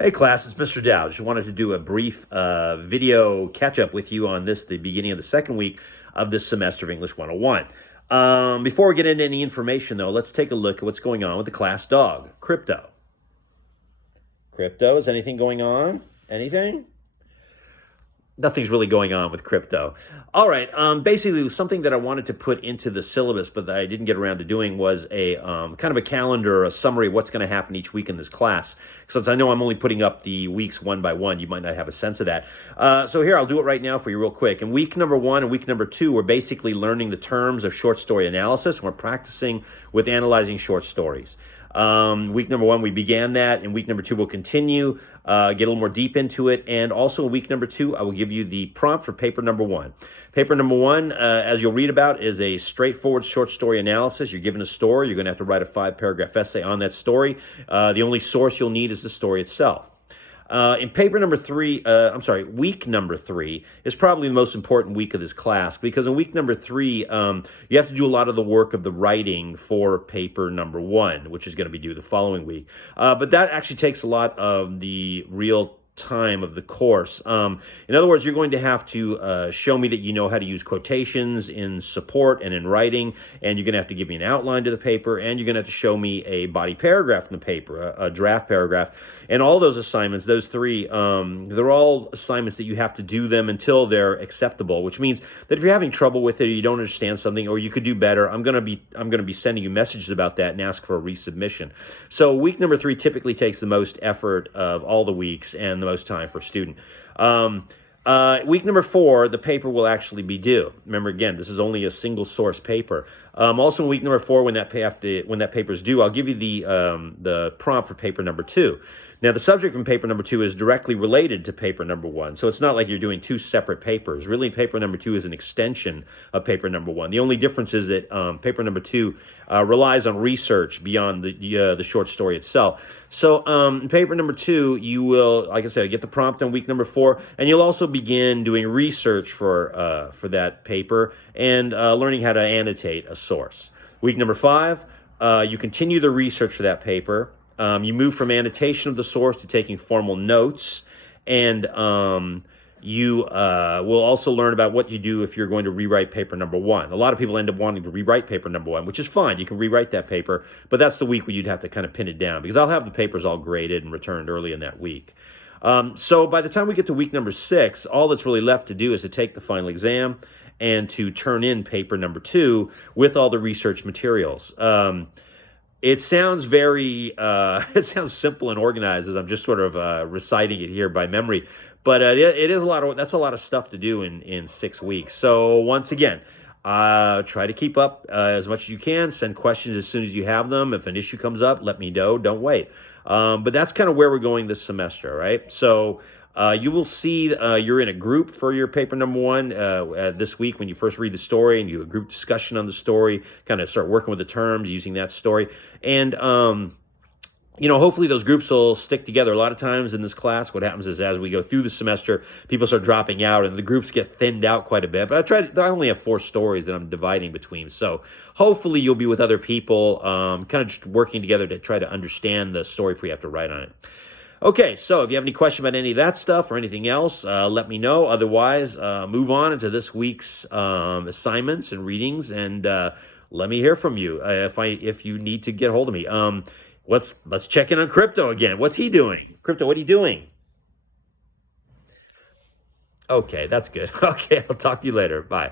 Hey class, it's Mr. Dow. Just wanted to do a brief video catch-up with you on this, the beginning of the second week of this semester of English 101. Before we get into any information, though, let's take a look at what's going on with the class dog, Crypto. Crypto, is anything going on? Anything? Nothing's really going on with Crypto. All right. Basically, something that I wanted to put into the syllabus, but that I didn't get around to doing, was a kind of a calendar, a summary of what's going to happen each week in this class. Since I know I'm only putting up the weeks one by one, you might not have a sense of that. So here, I'll do it right now for you real quick. In week number 1 and week number 2, we're basically learning the terms of short story analysis. We're practicing with analyzing short stories. Week number 1, we began that. In week number 2, we'll continue, get a little more deep into it. And also in week number 2, I will give you the prompt for paper number 1. Paper number 1, as you'll read about, is a straightforward short story analysis. You're given a story. You're going to have to write a 5-paragraph essay on that story. The only source you'll need is the story itself. In paper number 3, week number 3 is probably the most important week of this class, because in week number 3, you have to do a lot of the work of the writing for paper number 1, which is going to be due the following week. But that actually takes a lot of the real time of the course. In other words, you're going to have to show me that you know how to use quotations in support and in writing, and you're going to have to give me an outline to the paper, and you're going to have to show me a body paragraph in the paper, a draft paragraph. And all those assignments, those 3, they're all assignments that you have to do them until they're acceptable, which means that if you're having trouble with it, or you don't understand something, or you could do better, I'm going to be sending you messages about that and ask for a resubmission. So week number 3 typically takes the most effort of all the weeks and the most time for a student. Week number 4, the paper will actually be due. Remember, again, this is only a single source paper. Also, in week number 4, when that paper is due, I'll give you the prompt for paper number 2. Now, the subject from paper number 2 is directly related to paper number 1, so it's not like you're doing 2 separate papers. Really, paper number 2 is an extension of paper number 1. The only difference is that paper number 2 relies on research beyond the short story itself. So in paper number 2, you will, like I said, get the prompt on week number 4, and you'll also begin doing research for that paper and learning how to annotate a source. Week number 5, you continue the research for that paper. You move from annotation of the source to taking formal notes, and you will also learn about what you do if you're going to rewrite paper number 1. A lot of people end up wanting to rewrite paper number 1, which is fine. You can rewrite that paper, but that's the week where you'd have to kind of pin it down, because I'll have the papers all graded and returned early in that week. So by the time we get to week number 6, all that's really left to do is to take the final exam and to turn in paper number 2 with all the research materials. It sounds very, it sounds simple and organized as I'm just sort of reciting it here by memory, but it is that's a lot of stuff to do in 6 weeks. So once again, try to keep up as much as you can. Send questions as soon as you have them. If an issue comes up, let me know. Don't wait. But that's kind of where we're going this semester, right? So you will see you're in a group for your paper number 1 this week when you first read the story, and you do a group discussion on the story, kind of start working with the terms using that story. And, hopefully those groups will stick together. A lot of times in this class, what happens is as we go through the semester, people start dropping out and the groups get thinned out quite a bit. But I only have 4 stories that I'm dividing between. So hopefully you'll be with other people, kind of just working together to try to understand the story before you have to write on it. Okay, so if you have any question about any of that stuff or anything else, let me know. Otherwise, move on into this week's assignments and readings, and let me hear from you if you need to get hold of me. Let's check in on Crypto again. What's he doing? Crypto, what are you doing? Okay, that's good. Okay, I'll talk to you later. Bye.